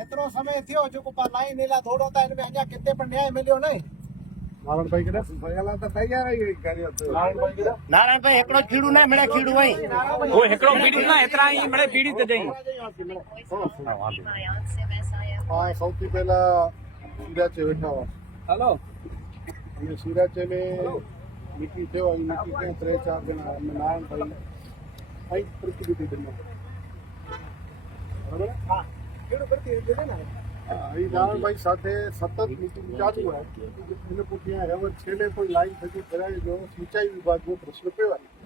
एतिरो समय थियो जेको लाइन एला थोरो था हिन में अञा किथे पण न्याय मिलियो नहीं। नारायणभाई केड़ा भयला त तैयार आई करियो नारायणभाई केड़ा नारायणभाई एकड़ो खीड़ू ना मिले खीड़ू वही वो एकड़ो पीड़ी ना एतरा ही मिले पीड़ी ते देई हां સૌથી પહેલા સિરાચે બેઠા હો हेलो અને સિરાચે ને મીટિંગ થયો અને મીટિંગ કે 3-4 જણા નારાયણભાઈ અહીં પ્રતિનિધિ બન્યા બરાબર હા કેડો કરતી એટલે ને અહીં નારાયણભાઈ સાથે સતત મીટિંગ ચાલુ હોય એને પૂછ્યા હવે છેલ્લે કોઈ લાઈન થતી કરાવી જો સિંચાઈ વિભાગનો પ્રશ્ન કહેવાય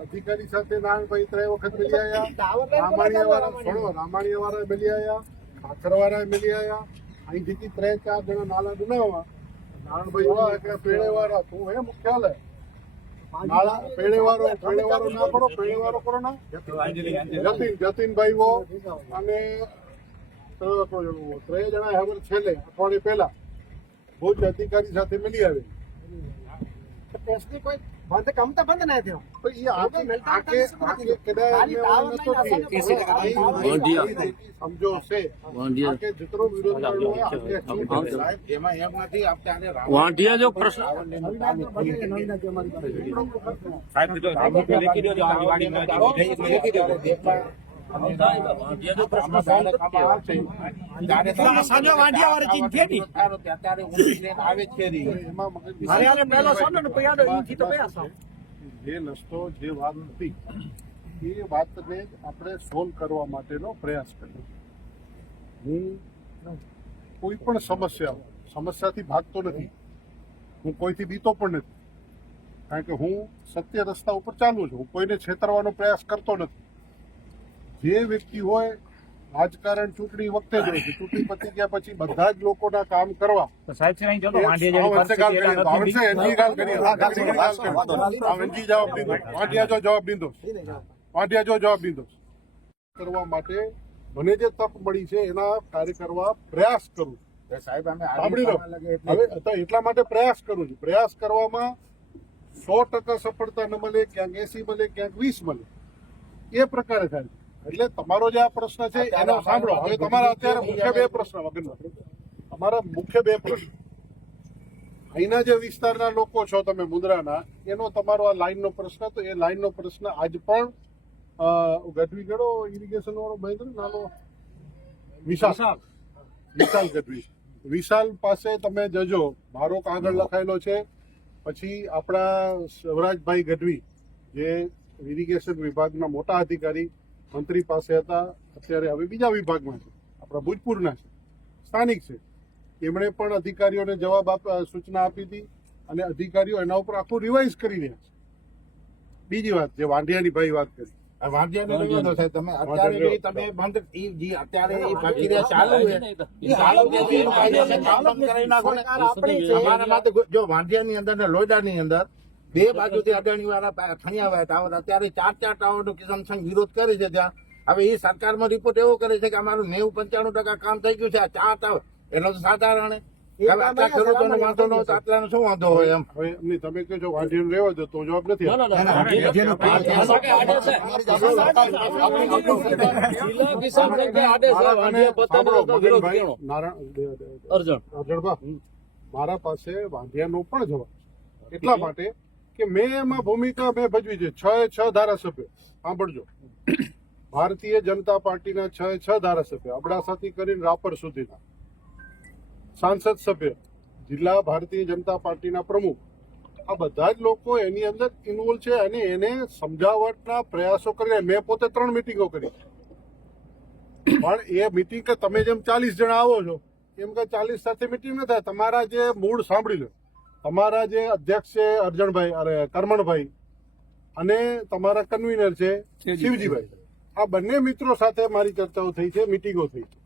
અધિકારી સાથે નારાયણભાઈ 3 વખત મિલી આવ્યા રામાણીયા વાળા મિલી આવ્યા ખાખર વાળા મિલી આવ્યા અહીંથી 3-4 જણા નાલા બનાવવા નારાયણભાઈ એવા કે પેડે વાળા તું હે મુખ્યાલય નાળા પેડેવાળો ના કરો પેડેવાળો કરો ના જતીનભાઈ વો અને 3 જણા હવે છેલ્લે અઠવાડિયે પહેલા ભુજ અધિકારી સાથે મળી આવે બંધ કામ તો બંધ ના થયો સમજો છે જેટલો વિરોધ वांटिया जो प्रश्न साहब जो लिखी दो जो दिवाली में लिखी दो वांटिया जो प्रश्न साजो वांटिया वाली चीज थी અત્યારે ઉડીને આવે છે રી મારે પહેલો સોનો ને પયાડો ઈથી તો પયા જે નસ્તો જે વાત હતી એ વાતને આપણે સોલ્વ કરવા માટેનો પ્રયાસ કર્યો હું કોઈ પણ સમસ્યાથી ભાગતો નથી હું કોઈથી બીતો પણ નથી કારણ કે હું સત્ય રસ્તા ઉપર ચાલુ છું હું કોઈને છેતરવાનો પ્રયાસ કરતો નથી જે વ્યક્તિ હોય રાજકારણ ચૂંટણી વખતે જ હોય છે ચૂંટણી પતી ગયા પછી બધા જ લોકોના કામ કરવા જવાબ દીધો કરવા માટે મને જે તક મળી છે એના કાર્ય કરવા પ્રયાસ કરું સાહેબ સાંભળી લો હવે એટલા માટે પ્રયાસ કરું છું પ્રયાસ કરવામાં 100% સફળતા ન મળે ક્યાંક 80 મળે ક્યાંક 20 મળે એ પ્રકારે થાય એટલે તમારો જે આ પ્રશ્ન છે એનો સાંભળો હવે તમારા અત્યારે મુખ્ય 2 પ્રશ્ન વગરના અમારા મુખ્ય 2 પ્રશ્ન અહીંના જે વિસ્તારના લોકો છો તમે મુન્દ્રાના એનો તમારો આ લાઈનનો પ્રશ્ન તો એ લાઈનનો પ્રશ્ન આજ પણ ગઢવી ગળો ઇરિગેશન વાળો મહેન્દ્ર નાનો વિશાલ ગઢવી વિશાલ પાસે તમે જજો મારો કાગળ લખાયેલો છે પછી આપણા શિવરાજભાઈ ગઢવી જે ઇરિગેશન વિભાગના મોટા અધિકારી મંત્રી પાસે હતા અત્યારે હવે બીજા વિભાગમાં છે આપણા ભૂજપુરના છે સ્થાનિક છે એમણે પણ અધિકારીઓને જવાબ સૂચના આપી હતી અને અધિકારીઓ એના ઉપર આખું રિવાઇઝ કરી રહ્યા છે બીજી વાત જે વાંઢિયાની ભાઈ વાત કરી જો વાંઢિયાની અંદર ને લોયડાની અંદર 2 બાજુથી અદાણી વાળા ખણ્યા હતા અત્યારે 4 ટાવરનો કિસાન સંઘ વિરોધ કરે છે ત્યાં હવે એ સરકારમાં રિપોર્ટ એવો કરે છે કે અમારું 90-95% કામ થઈ ગયું છે આ 4 ટાવર એટલે તો સાધારણ ખેડૂતોને વાંધો ન હતો આટલાનો શું વાંધો હોય એમ હવે તમે કહો છો વાંઢિયાને રહેવા દો તો જવાબ નથી મારા પાસે વાંઢિયાનો પણ જવાબ એટલા માટે કે મેં એમાં ભૂમિકા ભજવી છે 6 ધારાસભ્ય સાંભળજો ભારતીય જનતા પાર્ટીના 6 ધારાસભ્ય અબડાસાથી કરીને રાપર સુધીના સાંસદ સભ્ય જિલ્લા ભારતીય જનતા પાર્ટીના પ્રમુખ આ બધા જ લોકો એની અંદર ઇન્વોલ્વ છે અને એને સમજાવટના પ્રયાસો કરીને મેં પોતે 3 મિટિંગો કરી પણ એ મિટિંગ કે તમે જેમ 40 જણા આવો છો એમ કે 40 સાથે મિટિંગ ન થાય તમારા જે મૂળ સાંભળી લો તમારા જે અધ્યક્ષ છે અર્જણભાઈ કરમણભાઈ અને તમારા કન્વીનર છે શિવજીભાઈ આ બંને મિત્રો સાથે મારી ચર્ચાઓ થઈ છે મિટિંગો થઈ છે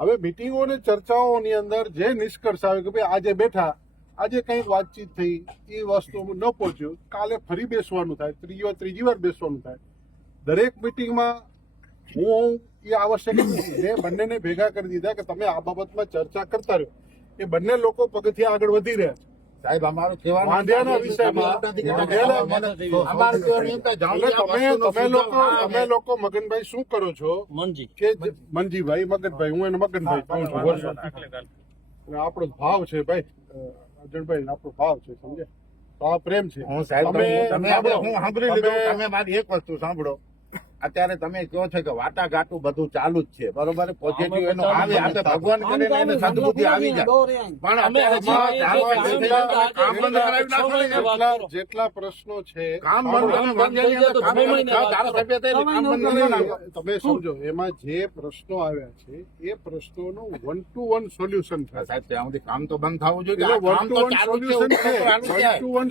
હવે મિટિંગો અને ચર્ચાઓની અંદર જે નિષ્કર્ષ આવે કે ભાઈ આજે બેઠા આજે કંઈક વાતચીત થઈ એ વસ્તુ ન પહોંચ્યું કાલે ફરી બેસવાનું થાય ત્રીજી વાર બેસવાનું થાય દરેક મિટિંગમાં હું એ આવશ્યક નથી. મેં બંનેને ભેગા કરી દીધા કે તમે આ બાબતમાં ચર્ચા કરતા રહ્યો. એ બંને લોકો પગથિયા આગળ વધી રહ્યા છે. સાહેબ અમારું કહેવાનું વાંઢિયાના વિષયમાં અમારું કહેવાનું એમ કે જાણો તમે લોકો મગનભાઈ શું કરો છો કે મનજીભાઈ મગનભાઈ, હું એને મગનભાઈ કહું છું વર્ષો. અને આપણો ભાવ છે ભાઈ અર્જણભાઈ, આપણો ભાવ છે, સમજે? તો આ પ્રેમ છે. હું સાહેબ તમે સાંભળો. હું સાંભળી લીધું. તમે મારી એક વસ્તુ સાંભળો. અત્યારે તમે કહો છો કે વાટાઘાટું બધું ચાલુ જ છે, બરોબર? પોઝિટિવ એનો આવે આપણે ભગવાન કરીને એને સદબુદ્ધિ આવી જાય. પણ અત્યારે કામ બંધ કરાવી નાખો ને. જેટલા પ્રશ્નો છે કામ બંધ તમે વાંધ્યાની અંદર કામ બંધ કરાવો. ધારાસભ્ય થઈને કામ બંધ કરી નાખો. તમે સમજો, એમાં જે પ્રશ્નો આવ્યા છે એ પ્રશ્નોનું 1-to-1 સોલ્યુશન થાય. સાહેબ ત્યાં સુધી કામ તો બંધ થવું જોઈએ. એટલે કામ તો 1-to-1 ચાલુ જ છે. સોલ્યુશન છે. ઉપર તો ચાલુ જ છે. 1-to-1